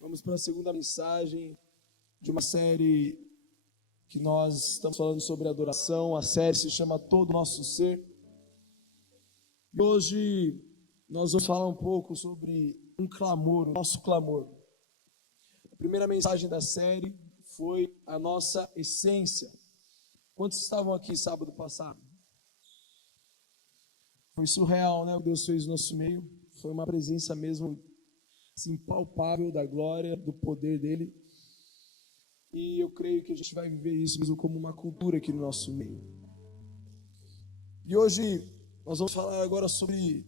Vamos para a segunda mensagem de uma série que nós estamos falando sobre adoração. A série se chama Todo o Nosso Ser. E hoje nós vamos falar um pouco sobre um clamor, o nosso clamor. A primeira mensagem da série foi a nossa essência. Quantos estavam aqui sábado passado? Foi surreal, né? O que Deus fez no nosso meio. Foi uma presença mesmo assim, palpável da glória, do poder dele. E eu creio que a gente vai viver isso mesmo como uma cultura aqui no nosso meio. E hoje nós vamos falar agora sobre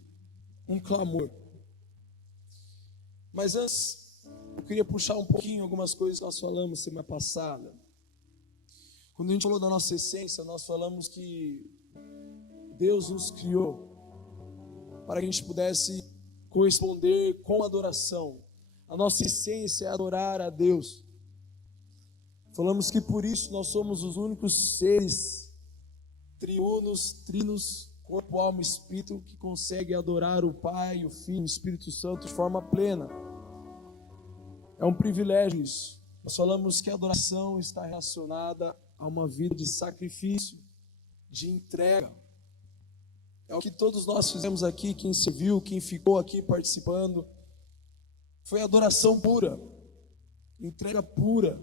um clamor. Mas antes, eu queria puxar um pouquinho algumas coisas que nós falamos semana passada. Quando a gente falou da nossa essência, nós falamos que Deus nos criou para que a gente pudesse corresponder com adoração. A nossa essência é adorar a Deus. Falamos que por isso nós somos os únicos seres trinos, corpo, alma e espírito, que conseguem adorar o Pai, o Filho e o Espírito Santo de forma plena. É um privilégio isso. Nós falamos que a adoração está relacionada a uma vida de sacrifício, de entrega. É o que todos nós fizemos aqui, quem serviu, quem ficou aqui participando. Foi adoração pura, entrega pura.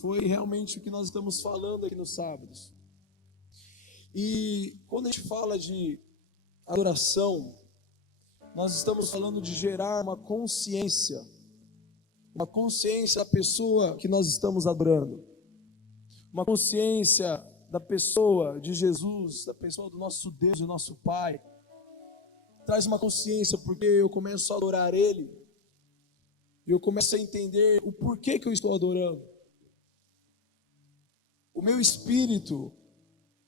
Foi realmente o que nós estamos falando aqui nos sábados. E quando a gente fala de adoração, nós estamos falando de gerar uma consciência da pessoa que nós estamos adorando, uma consciência da pessoa de Jesus, da pessoa do nosso Deus e nosso Pai. Traz uma consciência, porque eu começo a adorar Ele, e eu começo a entender o porquê que eu estou adorando. O meu espírito,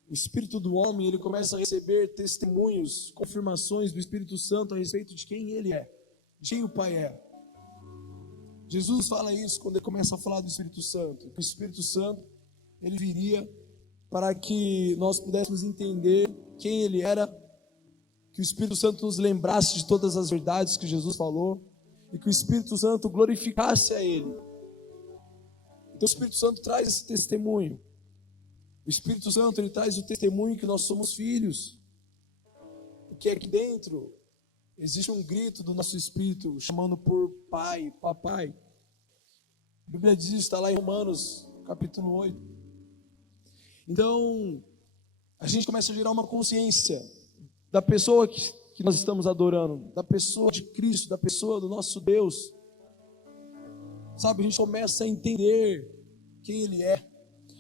o espírito do homem, ele começa a receber testemunhos, confirmações do Espírito Santo a respeito de quem Ele é, de quem o Pai é. Jesus fala isso quando ele começa a falar do Espírito Santo, que o Espírito Santo, ele viria para que nós pudéssemos entender quem Ele era, que o Espírito Santo nos lembrasse de todas as verdades que Jesus falou, e que o Espírito Santo glorificasse a Ele. Então o Espírito Santo traz esse testemunho. O Espírito Santo, ele traz o testemunho que nós somos filhos, porque aqui dentro existe um grito do nosso espírito, chamando por Pai, Papai. A Bíblia diz, está lá em Romanos, capítulo 8. Então, a gente começa a gerar uma consciência da pessoa que nós estamos adorando, da pessoa de Cristo, da pessoa do nosso Deus. Sabe, a gente começa a entender quem Ele é.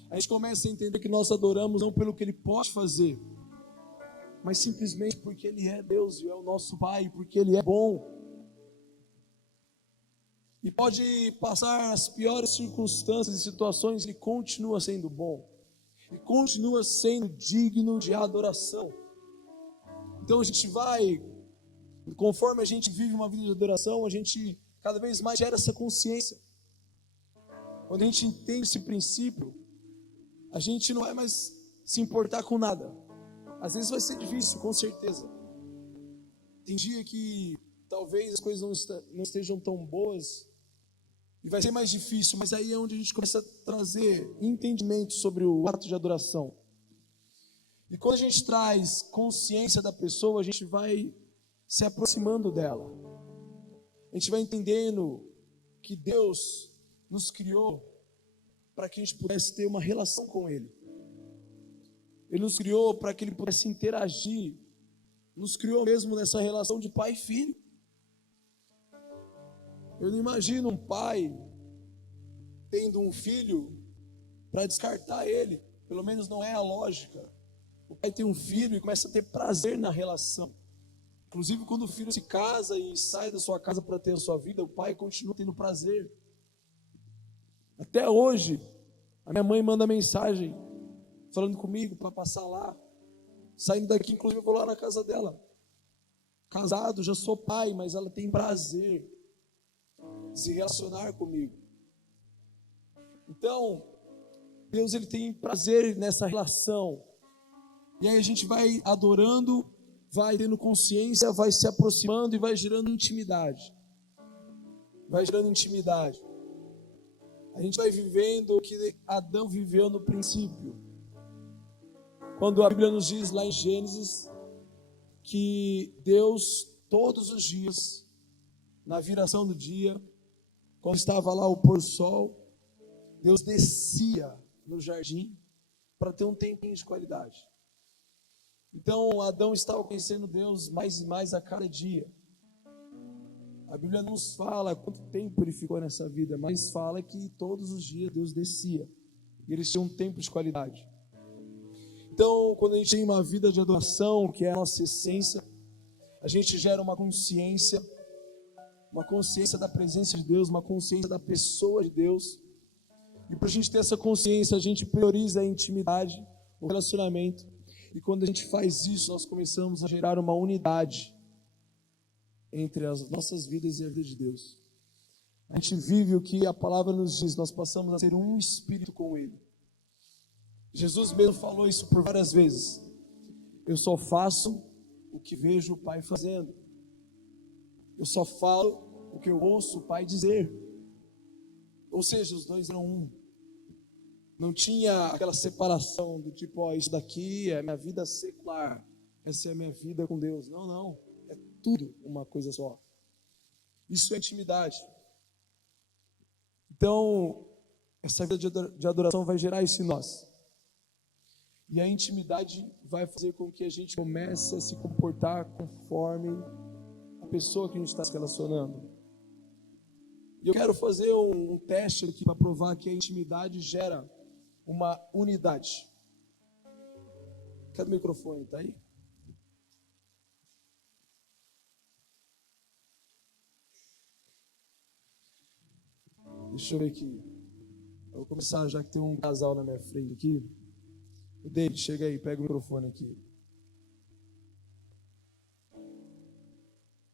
A gente começa a entender que nós adoramos não pelo que Ele pode fazer, mas simplesmente porque Ele é Deus e é o nosso Pai, porque Ele é bom. E pode passar as piores circunstâncias e situações, Ele continua sendo bom. E continua sendo digno de adoração. Então a gente vai, conforme a gente vive uma vida de adoração, a gente cada vez mais gera essa consciência. Quando a gente entende esse princípio, a gente não vai mais se importar com nada. Às vezes vai ser difícil, com certeza. Tem dia que talvez as coisas não estejam tão boas, e vai ser mais difícil, mas aí é onde a gente começa a trazer entendimento sobre o ato de adoração. E quando a gente traz consciência da pessoa, a gente vai se aproximando dela. A gente vai entendendo que Deus nos criou para que a gente pudesse ter uma relação com Ele. Ele nos criou para que Ele pudesse interagir. Nos criou mesmo nessa relação de pai e filho. Eu não imagino um pai tendo um filho para descartar ele. Pelo menos não é a lógica. O pai tem um filho e começa a ter prazer na relação. Inclusive quando o filho se casa e sai da sua casa para ter a sua vida, o pai continua tendo prazer. Até hoje, a minha mãe manda mensagem falando comigo para passar lá. Saindo daqui, inclusive eu vou lá na casa dela. Casado, já sou pai, mas ela tem prazer se relacionar comigo. Então, Deus, ele tem prazer nessa relação. E aí a gente vai adorando, vai tendo consciência, vai se aproximando e vai gerando intimidade. vai gerando intimidade. A gente vai vivendo o que Adão viveu no princípio. Quando a Bíblia nos diz lá em Gênesis que Deus, todos os dias, na viração do dia, quando estava lá o pôr do sol, Deus descia no jardim para ter um tempinho de qualidade. Então Adão estava conhecendo Deus mais e mais a cada dia. A Bíblia não nos fala quanto tempo ele ficou nessa vida, mas fala que todos os dias Deus descia e eles tinham um tempo de qualidade. Então, quando a gente tem uma vida de adoração, que é a nossa essência, a gente gera uma consciência da presença de Deus, uma consciência da pessoa de Deus. E para a gente ter essa consciência, a gente prioriza a intimidade, o relacionamento. E quando a gente faz isso, nós começamos a gerar uma unidade entre as nossas vidas e a vida de Deus. A gente vive o que a palavra nos diz, nós passamos a ser um espírito com Ele. Jesus mesmo falou isso por várias vezes. Eu só faço o que vejo o Pai fazendo. Eu só falo o que eu ouço o Pai dizer. Ou seja, os dois eram um. Não tinha aquela separação do tipo, ó, isso daqui é minha vida secular, essa é a minha vida com Deus. Não, não. É tudo uma coisa só. Isso é intimidade. Então, essa vida de adoração vai gerar isso em nós. E a intimidade vai fazer com que a gente comece a se comportar conforme a pessoa que a gente está se relacionando. E eu quero fazer um teste aqui para provar que a intimidade gera uma unidade. Cadê o microfone? Tá aí? Deixa eu ver aqui. Eu vou começar, já que tem um casal na minha frente aqui. O David, chega aí, pega o microfone aqui.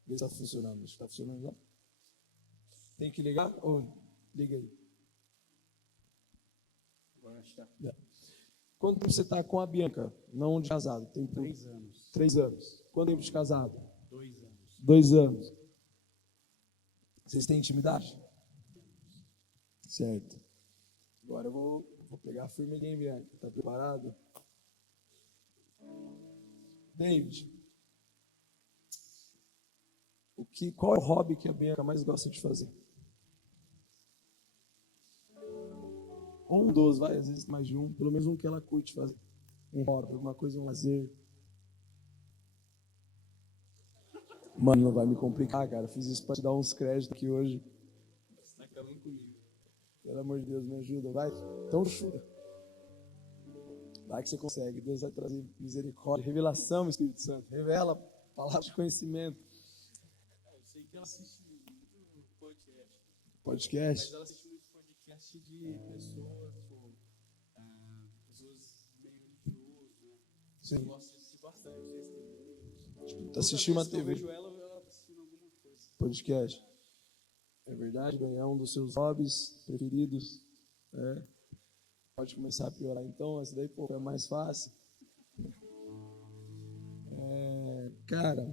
Vê se está funcionando. Está funcionando já? Tem que ligar? Ou liga aí. Agora está. Quanto tempo você está com a Bianca? Não de casado. Tem 3 anos. 3 anos. Quanto tempo de casado? 2 anos. 2 anos. Vocês têm intimidade? Certo. Agora eu vou pegar a firme em Bianca. Está preparado? David, qual é o hobby que a Bianca mais gosta de fazer? Ou um dos, vai, às vezes mais de um, pelo menos um que ela curte fazer. Um hobby, alguma coisa, um lazer. Mano, não vai me complicar, cara. Fiz isso para te dar uns créditos aqui hoje. Você está acabando comigo. Pelo amor de Deus, me ajuda, vai. Então chuta. Vai que você consegue. Deus vai trazer misericórdia, revelação, Espírito Santo. Revela, palavra de conhecimento. Eu sei que ela assiste muito podcast. Podcast. Mas ela assiste muito podcast de pessoas, tipo, pessoas meio religiosas, né? Sim. Eu gosto de assistir bastante esse tipo. Tá assistindo uma TV. Eu vejo ela assistindo alguma coisa. Podcast. É verdade, é um dos seus hobbies preferidos. É. Pode começar a piorar então, essa daí pô, é mais fácil. Cara,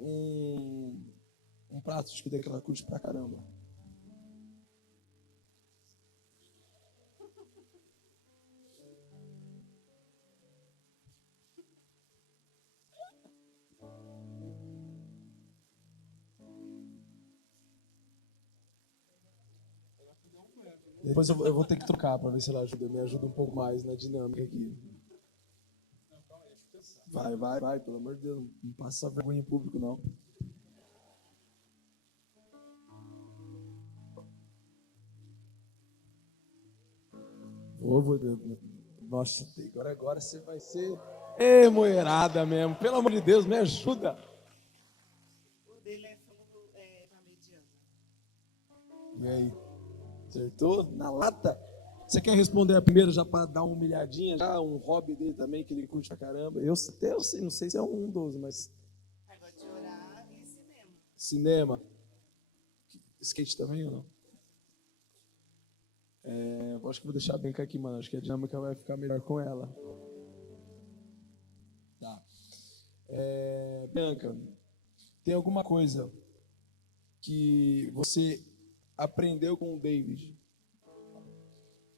um prato de comida que ela curte pra caramba. Depois eu vou ter que trocar para ver se ela ajuda. Me ajuda um pouco mais na dinâmica aqui. Vai, pelo amor de Deus, não passa essa vergonha em público, não. Nossa, agora você vai ser moerada mesmo. Pelo amor de Deus, me ajuda. O dele é fundo mediano. E aí? Acertou? Na lata? Você quer responder a primeira já para dar uma humilhadinha? Já um hobby dele também que ele curte pra caramba. Eu sei, não sei se é um dos, mas... Agora de orar e cinema. Cinema. Skate também ou não? Acho que vou deixar a Bianca aqui, mano. Acho que a dinâmica vai ficar melhor com ela. Tá. Bianca, tem alguma coisa que você aprendeu com o David,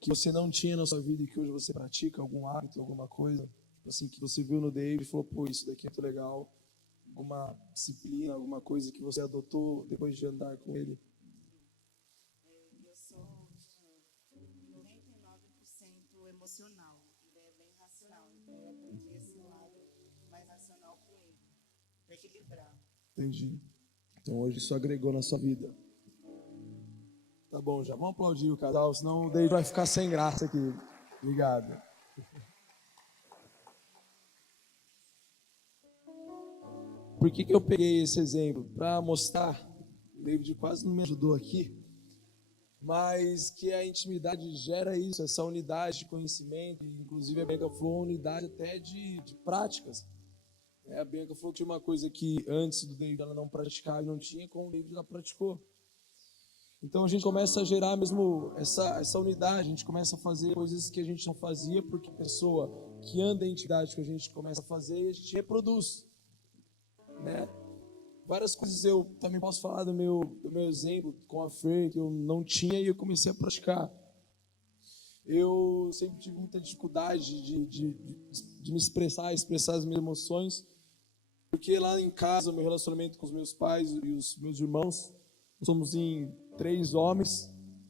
que você não tinha na sua vida e que hoje você pratica algum hábito, alguma coisa, assim, que você viu no David e falou, pô, isso daqui é muito legal, alguma disciplina, alguma coisa que você adotou depois de andar com ele? Eu sou 99% emocional, ele é bem racional, então eu aprendi esse lado mais racional com ele, para equilibrar. Entendi. Então hoje isso agregou na sua vida. Tá bom, já vamos aplaudir o casal, senão o David vai ficar sem graça aqui. Obrigado. Por que eu peguei esse exemplo? Para mostrar, o David quase não me ajudou aqui, mas que a intimidade gera isso, essa unidade de conhecimento, inclusive a Bianca falou, unidade até de práticas. A Bianca falou que tinha uma coisa que antes do David ela não praticava e não tinha, com o David ela praticou. Então a gente começa a gerar mesmo essa unidade, a gente começa a fazer coisas que a gente não fazia, porque a pessoa que anda em intimidade que a gente começa a fazer e a gente reproduz, né? Várias coisas eu também posso falar do meu exemplo com a Fer, que eu não tinha e eu comecei a praticar. Eu sempre tive muita dificuldade de me expressar as minhas emoções, porque lá em casa, o meu relacionamento com os meus pais e os meus irmãos, nós somos em 3 homens,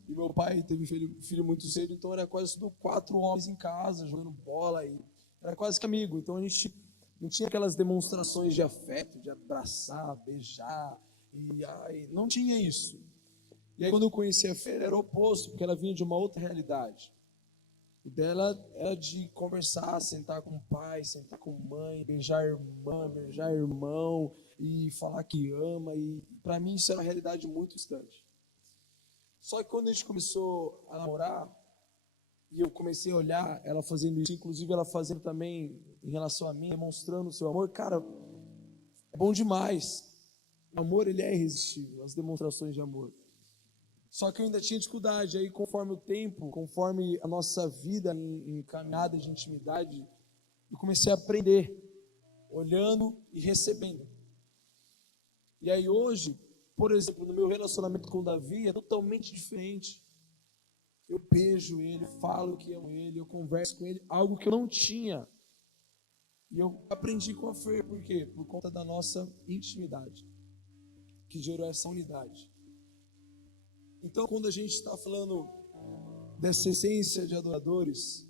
e meu pai teve filho muito cedo, então era quase tudo 4 homens em casa, jogando bola, e era quase que amigo. Então a gente não tinha aquelas demonstrações de afeto, de abraçar, beijar, não tinha isso. E aí quando eu conheci a Fer, era o oposto, porque ela vinha de uma outra realidade. O dela era de conversar, sentar com o pai, sentar com a mãe, beijar a irmã, beijar irmão e falar que ama. E para mim isso era uma realidade muito distante. Só que quando a gente começou a namorar, e eu comecei a olhar ela fazendo isso, inclusive ela fazendo também em relação a mim, demonstrando o seu amor, cara, é bom demais. O amor, ele é irresistível, as demonstrações de amor. Só que eu ainda tinha dificuldade, aí conforme o tempo, conforme a nossa vida em caminhada de intimidade, eu comecei a aprender, olhando e recebendo. E aí hoje, por exemplo, no meu relacionamento com o Davi é totalmente diferente. Eu beijo ele, falo que amo ele, eu converso com ele, algo que eu não tinha. E eu aprendi com a Fer, por quê? Por conta da nossa intimidade, que gerou essa unidade. Então, quando a gente está falando dessa essência de adoradores,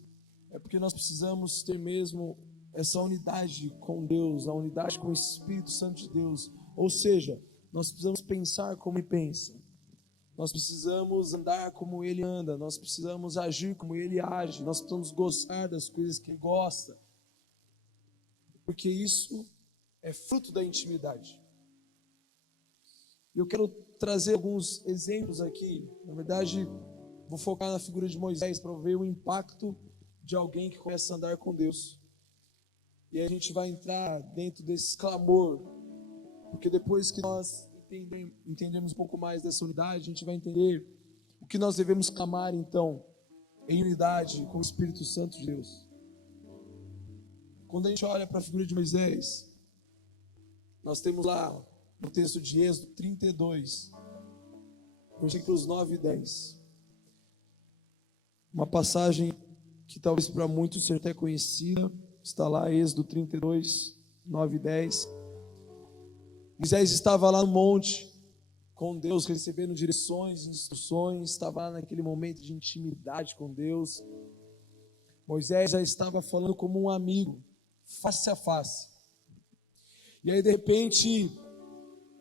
é porque nós precisamos ter mesmo essa unidade com Deus, a unidade com o Espírito Santo de Deus. Ou seja, nós precisamos pensar como Ele pensa, nós precisamos andar como Ele anda, nós precisamos agir como Ele age, nós precisamos gostar das coisas que Ele gosta, porque isso é fruto da intimidade. Eu quero trazer alguns exemplos aqui. Na verdade, vou focar na figura de Moisés para ver o impacto de alguém que começa a andar com Deus. E aí a gente vai entrar dentro desse clamor, porque depois que nós entendemos um pouco mais dessa unidade, a gente vai entender o que nós devemos clamar então, em unidade com o Espírito Santo de Deus. Quando a gente olha para a figura de Moisés, nós temos lá no texto de Êxodo 32, versículos 9 e 10. Uma passagem que talvez para muitos seja até conhecida, está lá, Êxodo 32, 9 e 10. Moisés estava lá no monte, com Deus, recebendo direções, instruções, estava lá naquele momento de intimidade com Deus. Moisés já estava falando como um amigo, face a face. E aí de repente,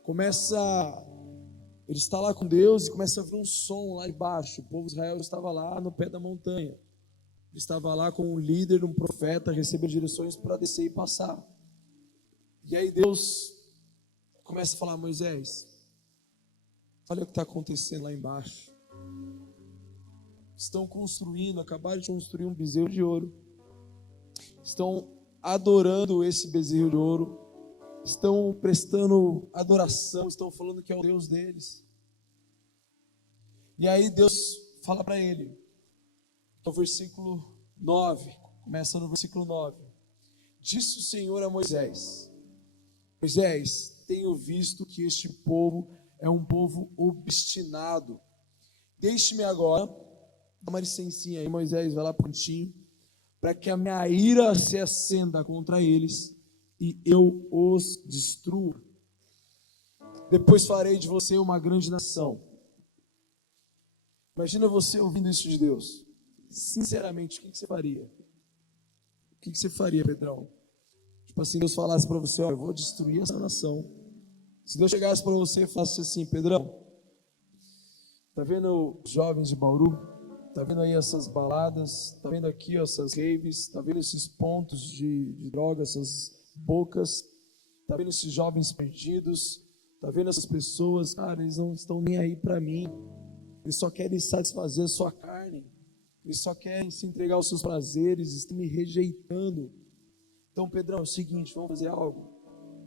ele está lá com Deus e começa a ver um som lá embaixo. O povo de Israel estava lá no pé da montanha. Ele estava lá com um líder, um profeta, recebendo direções para descer e passar. E aí Deus começa a falar: Moisés, olha o que está acontecendo lá embaixo. Estão acabaram de construir um bezerro de ouro. Estão adorando esse bezerro de ouro. Estão prestando adoração, estão falando que é o Deus deles. E aí Deus fala para ele, no versículo 9, começa no versículo 9. Disse o Senhor a Moisés: Moisés, tenho visto que este povo é um povo obstinado. Deixe-me agora, dá uma licencinha aí, Moisés, vai lá prontinho, para que a minha ira se acenda contra eles e eu os destrua. Depois farei de você uma grande nação. Imagina você ouvindo isso de Deus. Sinceramente, o que você faria? O que você faria, Pedrão? Tipo assim, Deus falasse para você, ó, eu vou destruir essa nação. Se Deus chegasse para você e falasse assim, Pedrão, tá vendo os jovens de Bauru? Tá vendo aí essas baladas? Tá vendo aqui ó, essas raves? Tá vendo esses pontos de droga, essas bocas? Tá vendo esses jovens perdidos? Tá vendo essas pessoas? Cara, eles não estão nem aí para mim. Eles só querem satisfazer a sua carne. Eles só querem se entregar aos seus prazeres, estão me rejeitando. Então, Pedrão, é o seguinte, vamos fazer algo.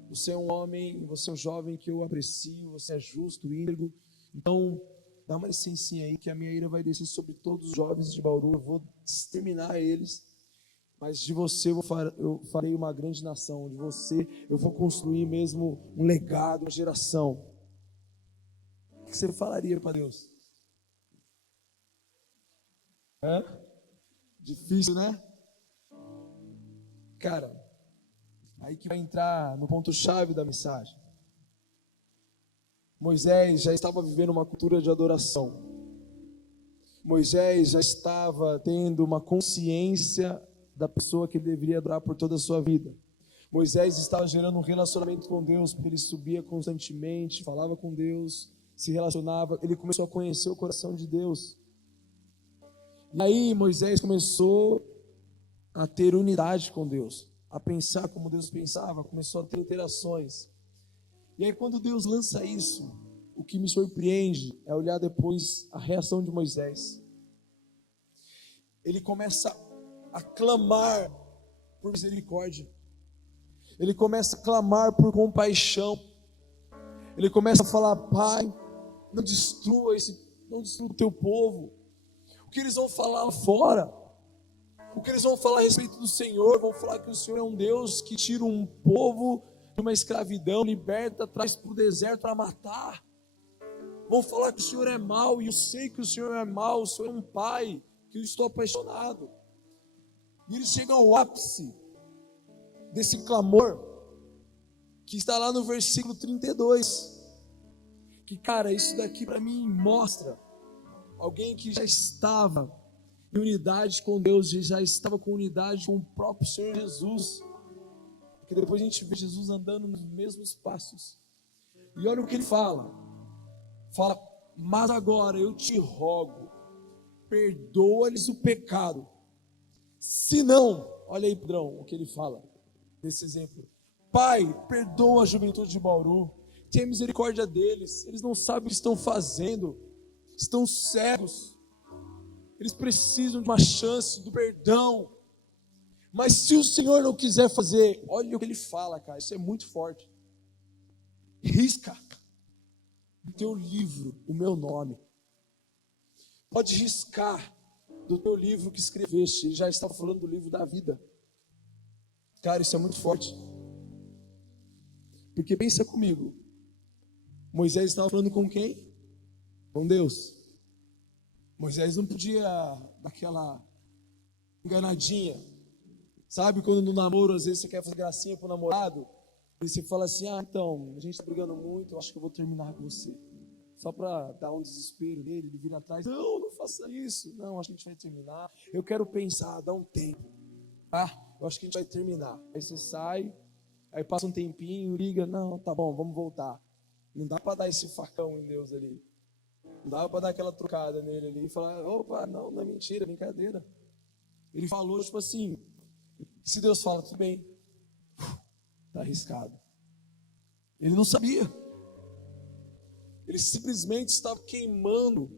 Você é um homem, você é um jovem que eu aprecio, você é justo, íntegro. Então, dá uma licencinha aí que a minha ira vai descer sobre todos os jovens de Bauru. Eu vou exterminar eles. Mas de você eu farei uma grande nação. De você eu vou construir mesmo um legado, uma geração. O que você falaria para Deus? É? Difícil, né? Cara, aí que vai entrar no ponto-chave da mensagem. Moisés já estava vivendo uma cultura de adoração. Moisés já estava tendo uma consciência da pessoa que ele deveria adorar por toda a sua vida. Moisés estava gerando um relacionamento com Deus, porque ele subia constantemente, falava com Deus, se relacionava, ele começou a conhecer o coração de Deus. E aí Moisés começou a ter unidade com Deus, a pensar como Deus pensava, começou a ter interações. E aí quando Deus lança isso, o que me surpreende é olhar depois a reação de Moisés. Ele começa a clamar por misericórdia. Ele começa a clamar por compaixão. Ele começa a falar, Pai, não destrua o teu povo. O que eles vão falar lá fora? O que eles vão falar a respeito do Senhor? Vão falar que o Senhor é um Deus que tira um povo de uma escravidão, liberta, traz para o deserto para matar. Vão falar que o Senhor é mau, e eu sei que o Senhor é mau, o Senhor é um pai, que eu estou apaixonado. E eles chegam ao ápice desse clamor, que está lá no versículo 32. Que, cara, isso daqui para mim mostra alguém que já estava em unidade com Deus, já estava com unidade com o próprio Senhor Jesus. Porque depois a gente vê Jesus andando nos mesmos passos. E olha o que ele fala. Fala, mas agora eu te rogo, perdoa-lhes o pecado. Se não, olha aí, Pedrão, o que ele fala nesse exemplo. Pai, perdoa a juventude de Bauru, tenha misericórdia deles, eles não sabem o que estão fazendo, estão cegos, eles precisam de uma chance do perdão. Mas se o Senhor não quiser fazer, olha o que ele fala, cara, isso é muito forte. Risca do teu livro o meu nome. Pode riscar do teu livro que escreveste. Ele já está falando do livro da vida. Cara, isso é muito forte. Porque pensa comigo, Moisés estava falando com quem? Com Deus. Moisés não podia dar aquela enganadinha. Sabe quando no namoro, às vezes você quer fazer gracinha pro namorado, e você fala assim, então, a gente está brigando muito, eu acho que eu vou terminar com você. Só para dar um desespero nele, ele vira atrás, não faça isso. Não, acho que a gente vai terminar. Eu quero pensar, dá um tempo. Tá? Eu acho que a gente vai terminar. Aí você sai, aí passa um tempinho, liga, não, tá bom, vamos voltar. Não dá para dar esse facão em Deus ali. Não dá para dar aquela trocada nele ali e falar, opa, não é mentira, é brincadeira. Ele falou, tipo assim, se Deus fala, tudo bem, tá arriscado. Ele não sabia. Ele simplesmente estava queimando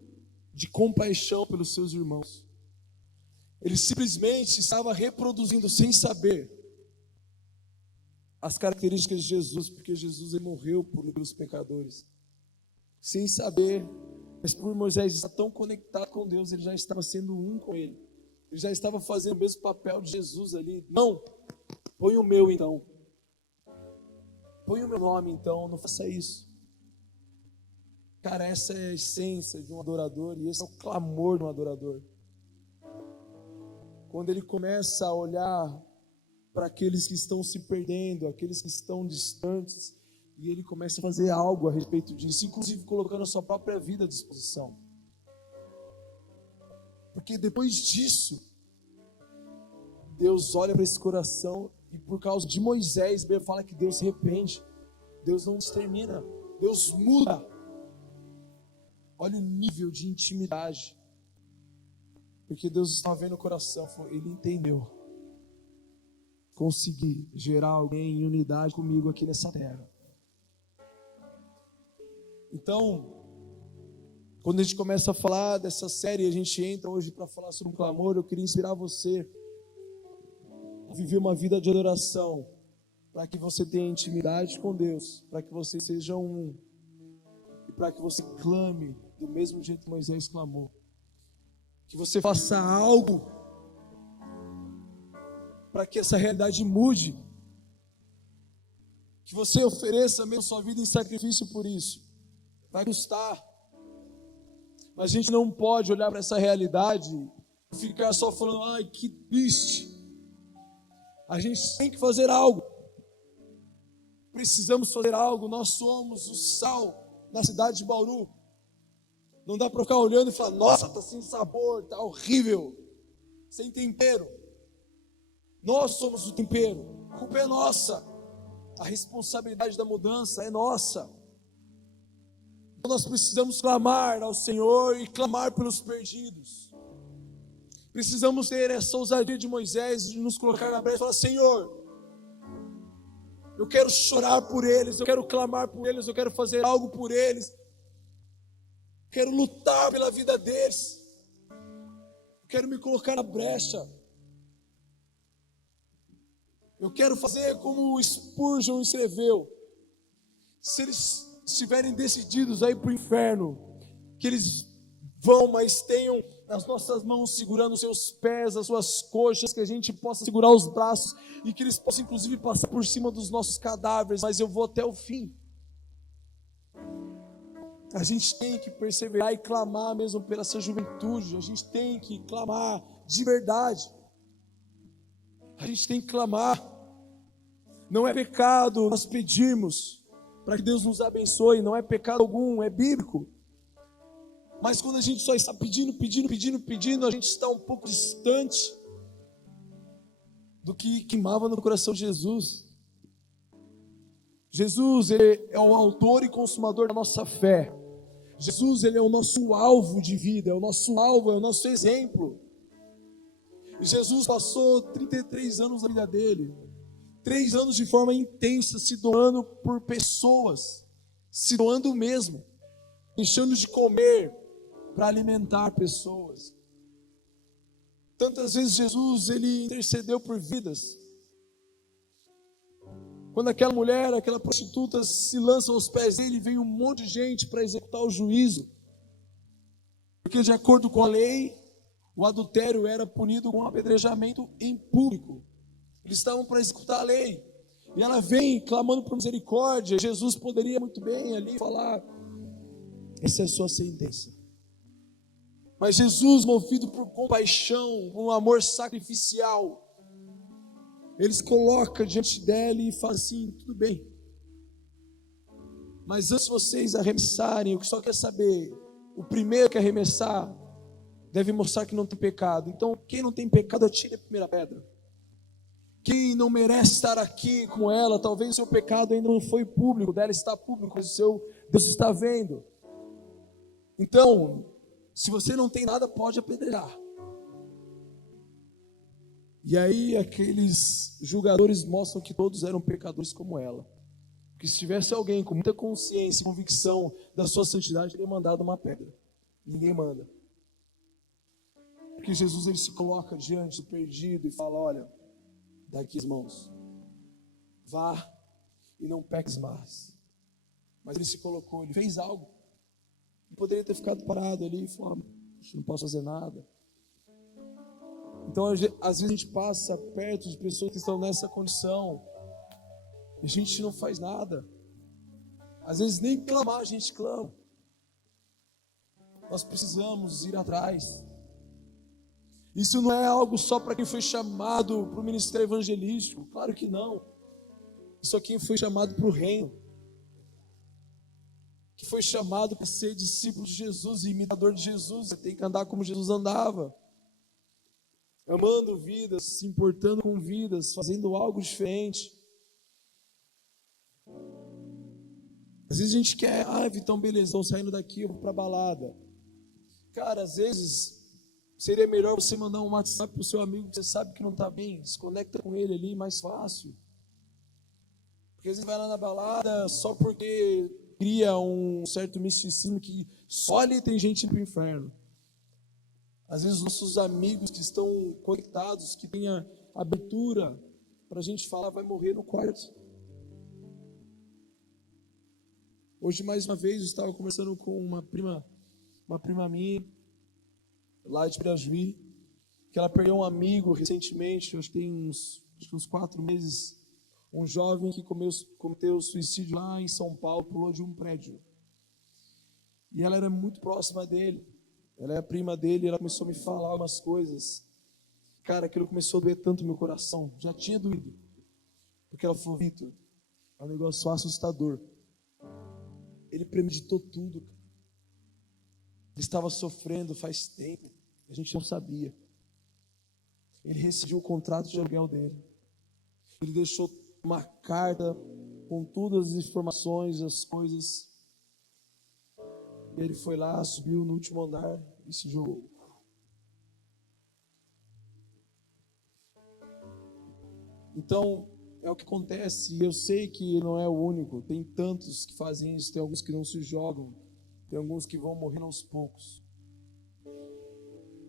de compaixão pelos seus irmãos. Ele simplesmente estava reproduzindo sem saber as características de Jesus, porque Jesus ele morreu pelos pecadores. Sem saber, mas por Moisés estar tão conectado com Deus, ele já estava sendo um com ele. Ele já estava fazendo o mesmo papel de Jesus ali. Não, põe o meu então. Põe o meu nome então, não faça isso. Cara, essa é a essência de um adorador e esse é o clamor de um adorador. Quando ele começa a olhar para aqueles que estão se perdendo, aqueles que estão distantes, e ele começa a fazer algo a respeito disso, inclusive colocando a sua própria vida à disposição. Porque depois disso, Deus olha para esse coração e por causa de Moisés, Bíblia fala que Deus se arrepende, Deus não extermina, Deus muda. Olha o nível de intimidade. Porque Deus estava vendo o coração, ele entendeu. Consegui gerar alguém em unidade comigo aqui nessa terra. Então, quando a gente começa a falar dessa série, a gente entra hoje para falar sobre um clamor, eu queria inspirar você a viver uma vida de adoração, para que você tenha intimidade com Deus, para que você seja um, e para que você clame do mesmo jeito que Moisés clamou. Que você faça algo para que essa realidade mude. Que você ofereça mesmo sua vida em sacrifício por isso. Vai custar. Mas a gente não pode olhar para essa realidade e ficar só falando, ai, que triste. A gente tem que fazer algo. Precisamos fazer algo. Nós somos o sal da cidade de Bauru. Não dá para ficar olhando e falar, nossa, está sem sabor, está horrível, sem tempero. Nós somos o tempero, a culpa é nossa. A responsabilidade da mudança é nossa. Então nós precisamos clamar ao Senhor e clamar pelos perdidos. Precisamos ter essa ousadia de Moisés de nos colocar na brecha e falar, Senhor, eu quero chorar por eles, eu quero clamar por eles, eu quero fazer algo por eles. Quero lutar pela vida deles. Quero me colocar na brecha. Eu quero fazer como o Spurgeon escreveu. Se eles estiverem decididos a ir para o inferno, que eles vão, mas tenham nas nossas mãos segurando os seus pés, as suas coxas, que a gente possa segurar os braços e que eles possam inclusive passar por cima dos nossos cadáveres, mas eu vou até o fim. A gente tem que perseverar e clamar mesmo pela essa juventude. A gente tem que clamar de verdade. A gente tem que clamar. Não é pecado nós pedirmos para que Deus nos abençoe. Não é pecado algum, é bíblico. Mas quando a gente só está pedindo, a gente está um pouco distante do que queimava no coração de Jesus. Jesus, ele é o autor e consumador da nossa fé. Jesus, ele é o nosso alvo de vida, é o nosso alvo, é o nosso exemplo. E Jesus passou 33 anos da vida dele, 3 anos de forma intensa, se doando por pessoas, se doando mesmo, deixando de comer para alimentar pessoas. Tantas vezes Jesus, ele intercedeu por vidas. Quando aquela mulher, aquela prostituta se lança aos pés dele, vem um monte de gente para executar o juízo. Porque de acordo com a lei, o adultério era punido com apedrejamento em público. Eles estavam para executar a lei. E ela vem clamando por misericórdia. Jesus poderia muito bem ali falar, essa é a sua sentença. Mas Jesus, movido por compaixão, por um amor sacrificial, ele se coloca diante dela e fala assim, tudo bem. Mas antes de vocês arremessarem, eu só quero saber, o primeiro que arremessar deve mostrar que não tem pecado. Então, quem não tem pecado, atire a primeira pedra. Quem não merece estar aqui com ela, talvez o seu pecado ainda não foi público, dela está público, mas o seu Deus está vendo. Então, se você não tem nada, pode apedrejar. E aí aqueles julgadores mostram que todos eram pecadores como ela. Porque se tivesse alguém com muita consciência e convicção da sua santidade, ele ia mandar uma pedra. Ninguém manda. Porque Jesus, ele se coloca diante do perdido e fala, olha, dá aqui as mãos. Vá e não peques mais. Mas ele se colocou, ele fez algo. Ele poderia ter ficado parado ali e falar, não posso fazer nada. Então, às vezes a gente passa perto de pessoas que estão nessa condição e a gente não faz nada. Às vezes nem clamar a gente clama. Nós precisamos ir atrás. Isso não é algo só para quem foi chamado para o ministério evangelístico. Claro que não. Isso é quem foi chamado para o reino. Que foi chamado para ser discípulo de Jesus e imitador de Jesus. Você tem que andar como Jesus andava. Amando vidas, se importando com vidas, fazendo algo diferente. Às vezes a gente quer, Vitão, beleza, estou saindo daqui, eu vou para balada. Cara, às vezes seria melhor você mandar um WhatsApp para o seu amigo que você sabe que não está bem, se conecta com ele ali, mais fácil. Porque às vezes vai lá na balada só porque cria um certo misticismo que só ali tem gente para o inferno. Às vezes nossos amigos que estão conectados, que têm a abertura para a gente falar, vai morrer no quarto. Hoje, mais uma vez, eu estava conversando com uma prima minha, lá de Pirajuí, que ela perdeu um amigo recentemente, acho que tem uns 4 meses, um jovem que cometeu suicídio lá em São Paulo, pulou de um prédio. E ela era muito próxima dele, ela é a prima dele, e ela começou a me falar umas coisas. Cara, aquilo começou a doer tanto no meu coração, já tinha doído. Porque ela falou, Vitor, é um negócio assustador. Ele premeditou tudo. Ele estava sofrendo faz tempo. A gente não sabia. Ele rescindiu o contrato de aluguel dele. Ele deixou uma carta com todas as informações, as coisas. E ele foi lá, subiu no último andar e se jogou. Então, é o que acontece, e eu sei que não é o único, tem tantos que fazem isso, tem alguns que não se jogam, tem alguns que vão morrendo aos poucos.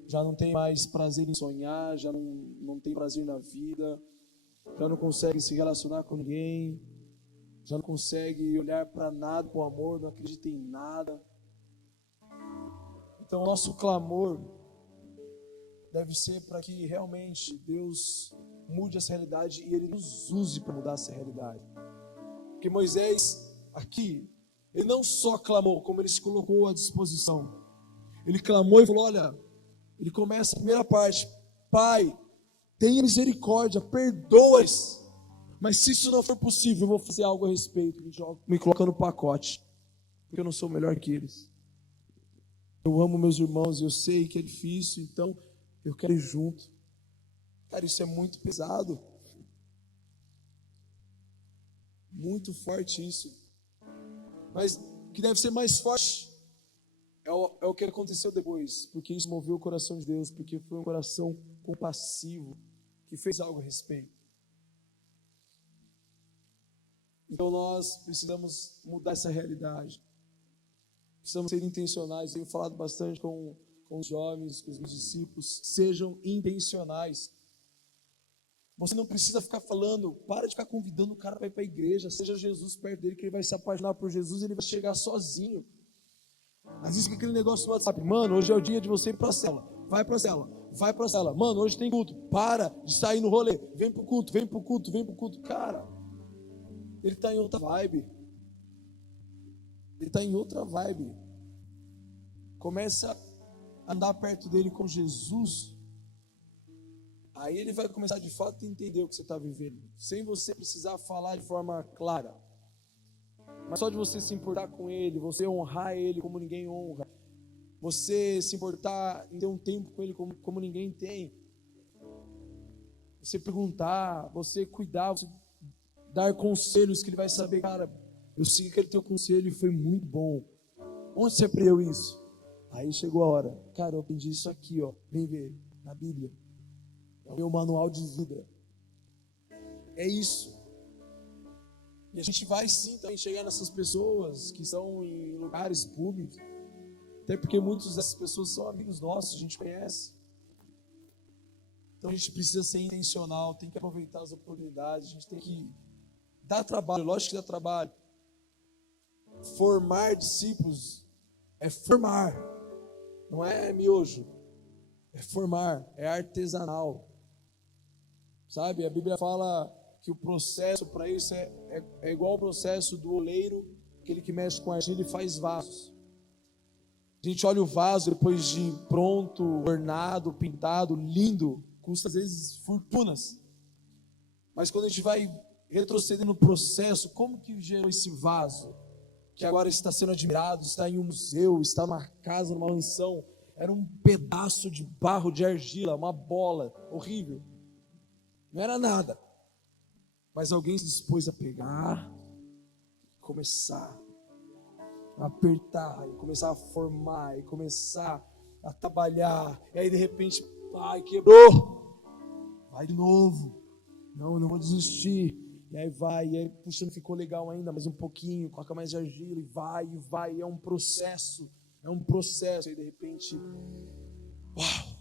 Já não tem mais prazer em sonhar, já não tem prazer na vida, já não consegue se relacionar com ninguém, já não consegue olhar para nada com amor, não acredita em nada. Então, o nosso clamor deve ser para que realmente Deus mude essa realidade e Ele nos use para mudar essa realidade. Porque Moisés, aqui, ele não só clamou, como ele se colocou à disposição. Ele clamou e falou, olha, ele começa a primeira parte, Pai, tenha misericórdia, perdoa-os. Mas se isso não for possível, eu vou fazer algo a respeito, me coloca no pacote, porque eu não sou melhor que eles. Eu amo meus irmãos e eu sei que é difícil, então eu quero ir junto. Cara, isso é muito pesado. Muito forte isso. Mas o que deve ser mais forte é o que aconteceu depois. Porque isso moveu o coração de Deus. Porque foi um coração compassivo que fez algo a respeito. Então nós precisamos mudar essa realidade. Precisamos ser intencionais. Eu tenho falado bastante com os jovens, com os meus discípulos. Sejam intencionais. Você não precisa ficar falando, para de ficar convidando o cara para ir para a igreja, seja Jesus perto dele, que ele vai se apaixonar por Jesus e ele vai chegar sozinho. Às vezes fica aquele negócio no WhatsApp, mano, hoje é o dia de você ir para a cela, vai para a cela, vai para a cela, mano, hoje tem culto, para de sair no rolê, vem para o culto, vem para o culto, vem para o culto. Cara, ele está em outra vibe. Ele está em outra vibe. Começa a andar perto dele com Jesus. Aí ele vai começar de fato a entender o que você está vivendo, sem você precisar falar de forma clara. Mas só de você se importar com ele, você honrar ele como ninguém honra, você se importar em ter um tempo com ele como ninguém tem. Você perguntar, você cuidar, você dar conselhos que ele vai saber, cara, eu sei que aquele teu conselho foi muito bom. Onde você aprendeu isso? Aí chegou a hora, cara, eu aprendi isso aqui, ó, vem ver, na Bíblia. É o meu manual de vida. É isso. E a gente vai sim também chegar nessas pessoas que estão em lugares públicos. Até porque muitas dessas pessoas são amigos nossos, a gente conhece. Então a gente precisa ser intencional, tem que aproveitar as oportunidades, a gente tem que dar trabalho, lógico que dá trabalho. Formar discípulos é formar, não é miojo, é formar, é artesanal. Sabe, a Bíblia fala que o processo para isso é igual ao processo do oleiro, aquele que mexe com argila e faz vasos. A gente olha o vaso depois de pronto, ornado, pintado, lindo, custa às vezes fortunas. Mas quando a gente vai retroceder no processo, como que gerou esse vaso? Que agora está sendo admirado, está em um museu, está numa casa, numa mansão. Era um pedaço de barro, de argila, uma bola horrível. Não era nada. Mas alguém se dispôs a pegar, começar a apertar, e começar a formar, e começar a trabalhar. E aí de repente, pai, quebrou. Vai de novo. Não, eu não vou desistir. E aí vai, e aí puxa, não ficou legal ainda, mais um pouquinho, coloca mais de argila, e vai, é um processo. É um processo. Aí de repente, uau!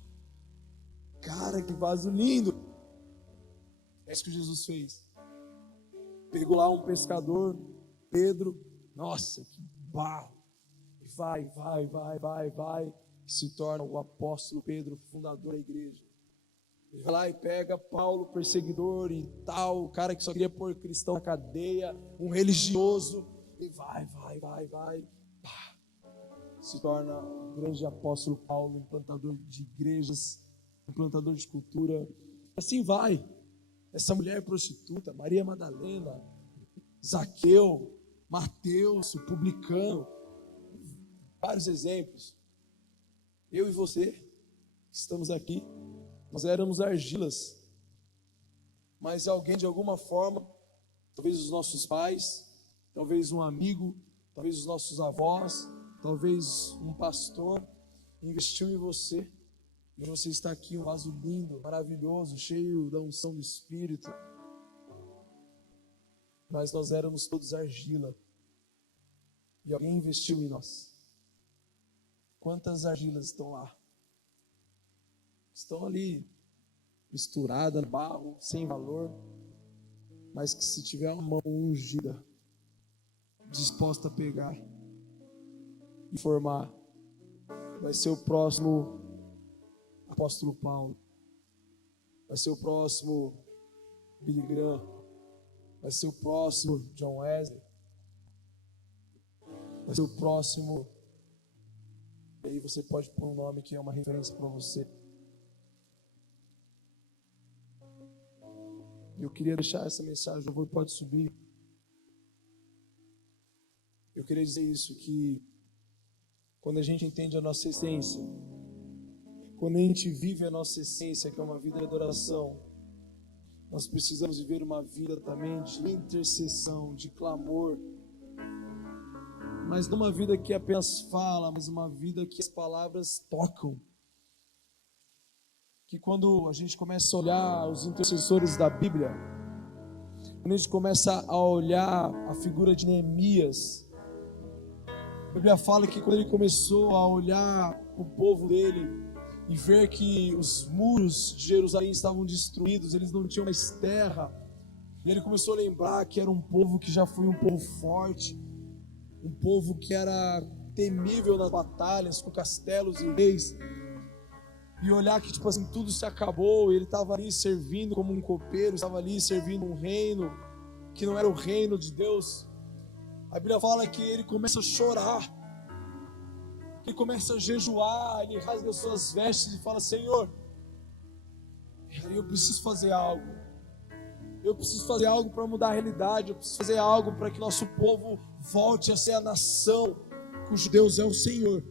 Cara, que vaso lindo! É isso que Jesus fez. Pegou lá um pescador, Pedro, nossa, que barro! E vai, se torna o apóstolo Pedro, fundador da igreja. Ele vai lá e pega Paulo, perseguidor e tal, o cara que só queria pôr cristão na cadeia, um religioso, e vai. Pá. Se torna o grande apóstolo Paulo, implantador de igrejas, implantador de cultura. Assim vai. Essa mulher prostituta, Maria Madalena, Zaqueu, Mateus, o publicano, vários exemplos. Eu e você, que estamos aqui, nós éramos argilas, mas alguém de alguma forma, talvez os nossos pais, talvez um amigo, talvez os nossos avós, talvez um pastor, investiu em você, e você está aqui, um vaso lindo, maravilhoso, cheio da unção do Espírito. Mas nós éramos todos argila, e alguém investiu em nós. Quantas argilas estão lá? Estão ali, misturadas no barro, sem valor, mas que se tiver uma mão ungida, disposta a pegar e formar, vai ser o próximo apóstolo Paulo, vai ser o próximo Billy Graham, vai ser o próximo John Wesley, vai ser o próximo, e aí você pode pôr um nome que é uma referência para você. Eu queria deixar essa mensagem, o louvor pode subir. Eu queria dizer isso, que quando a gente entende a nossa essência, quando a gente vive a nossa essência, que é uma vida de adoração, nós precisamos viver uma vida também de intercessão, de clamor, mas não uma vida que apenas fala, mas uma vida que as palavras tocam. Que quando a gente começa a olhar os intercessores da Bíblia, quando a gente começa a olhar a figura de Neemias, a Bíblia fala que quando ele começou a olhar o povo dele e ver que os muros de Jerusalém estavam destruídos, eles não tinham mais terra, e ele começou a lembrar que era um povo que já foi um povo forte, um povo que era temível nas batalhas, com castelos e reis, e olhar que, tipo assim, tudo se acabou, ele estava ali servindo como um copeiro, estava ali servindo um reino que não era o reino de Deus. A Bíblia fala que ele começa a chorar, que ele começa a jejuar, ele rasga suas vestes e fala: Senhor, eu preciso fazer algo. Eu preciso fazer algo para mudar a realidade, eu preciso fazer algo para que nosso povo volte a ser a nação cujo Deus é o Senhor.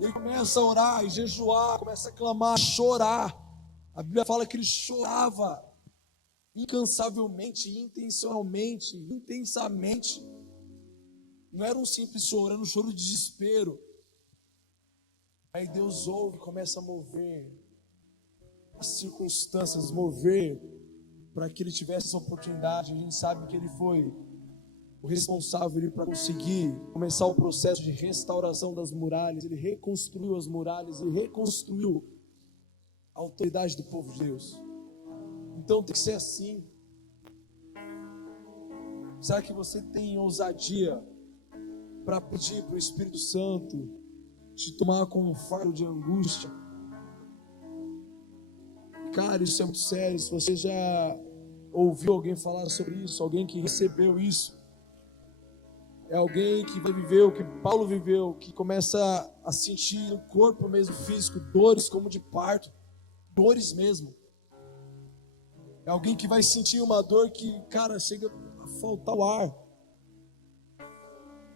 Ele começa a orar e jejuar, começa a clamar, a chorar. A Bíblia fala que ele chorava incansavelmente, intencionalmente, intensamente. Não era um simples choro, era um choro de desespero. Aí Deus ouve e começa a mover as circunstâncias, mover para que ele tivesse essa oportunidade. A gente sabe que ele foi o responsável para conseguir começar o processo de restauração das muralhas. Ele reconstruiu as muralhas, ele reconstruiu a autoridade do povo de Deus. Então tem que ser assim. Será que você tem ousadia para pedir para o Espírito Santo te tomar com um fardo de angústia? Cara, isso é muito sério. Se você já ouviu alguém falar sobre isso, alguém que recebeu isso, É alguém que vai viver o que Paulo viveu, que começa a sentir no corpo mesmo físico dores como de parto, dores mesmo. É alguém que vai sentir uma dor que, cara, chega a faltar o ar.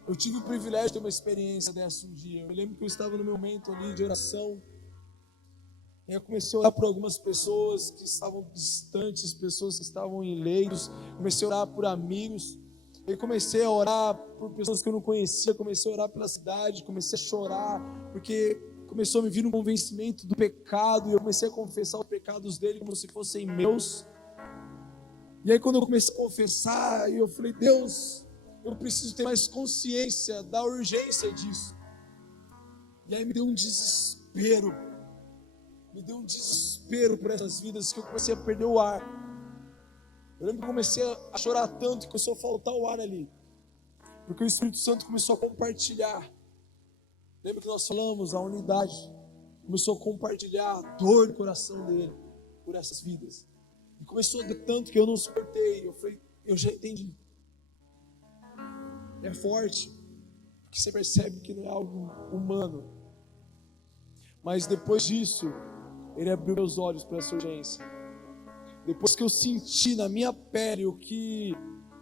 Eu tive o privilégio de ter uma experiência dessa um dia. Eu lembro que eu estava no meu momento ali de oração. E eu comecei a orar por algumas pessoas que estavam distantes, pessoas que estavam em leitos. Comecei a orar por amigos. Eu comecei a orar por pessoas que eu não conhecia. Comecei a orar pela cidade. Comecei a chorar, porque começou a me vir um convencimento do pecado. E eu comecei a confessar os pecados dele como se fossem meus. E aí quando eu comecei a confessar, eu falei, Deus, eu preciso ter mais consciência da urgência disso. E aí me deu um desespero. Me deu um desespero por essas vidas que eu comecei a perder o ar. Eu lembro que eu comecei a chorar tanto que começou a faltar o ar ali. Porque o Espírito Santo começou a compartilhar. Lembra que nós falamos, a unidade. Começou a compartilhar a dor do coração dele por essas vidas. E começou a doer tanto que eu não suportei. Eu falei, eu já entendi. É forte. Porque você percebe que não é algo humano. Mas depois disso, ele abriu meus olhos para essa urgência. Depois que eu senti na minha pele o que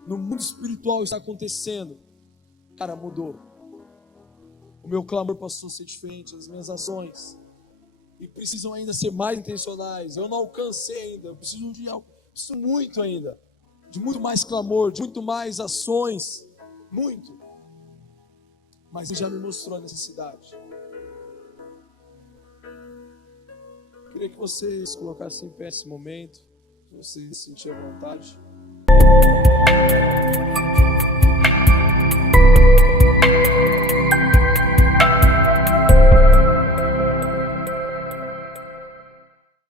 no mundo espiritual está acontecendo, cara, mudou. O meu clamor passou a ser diferente, as minhas ações. E precisam ainda ser mais intencionais. Eu não alcancei ainda, eu preciso muito ainda. De muito mais clamor, de muito mais ações. Muito. Mas ele já me mostrou a necessidade. Queria que vocês colocassem em pé esse momento, se você se sentir à vontade.